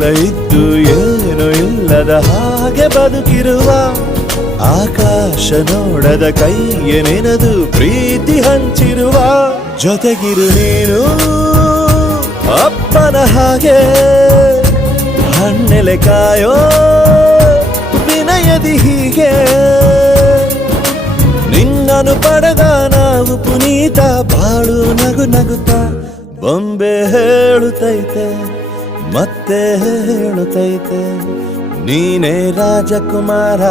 ಎಲ್ಲ ಇದ್ದು ಏನು ಇಲ್ಲದ ಹಾಗೆ ಬದುಕಿರುವ ಆಕಾಶ ನೋಡದ ಕೈಯೇ ನೆನೆದು ಪ್ರೀತಿ ಹಂಚಿರುವ ಜೊತೆಗಿರು ನೀನು ಅಪ್ಪನ ಹಾಗೆ ಹಣ್ಣೆಲೆ ಕಾಯೋ ವಿನಯದಿ ಹೀಗೆ ನಿನ್ನನು ಪಡೆದ ನಾವು ಪುನೀತ ಬಾಳು ನಗು ನಗುತ್ತಾ ಬೊಂಬೆ ಹೇಳುತ್ತೈತೆ ಮತ್ತೆ ಹೇಳುತ್ತೈತೆ ನೀನೇ ರಾಜಕುಮಾರ.